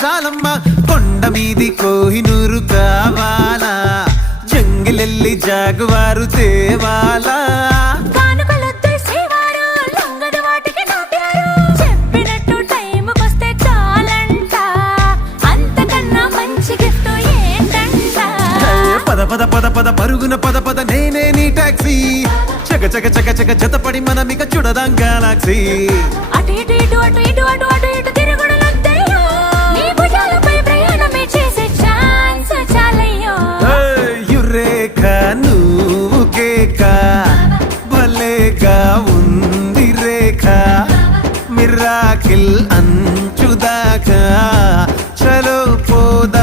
చాలమ్మా కొండ మీది కోహినూరు కావాలా జంగిలెల్లి జాగువారు తేవాలా పద పద పద పరుగున పద పద నేనే నీ టాక్సీ చక చక చక చక జతపడి మనమిక చూడదాం గెలాక్సీ అటు ఇటు ఇటు అటు ఇటు అటు అటు ఇటు తిరుగుడులొద్దయ్యో నీ భుజాలపై ప్రయాణమే చేసే ఛాన్స్ చాలయ్యో యురేఖా నువ్వు కేక భలేగా ఉంది రేఖ మిరాకిల్ అంచుదాకా చలో పోదా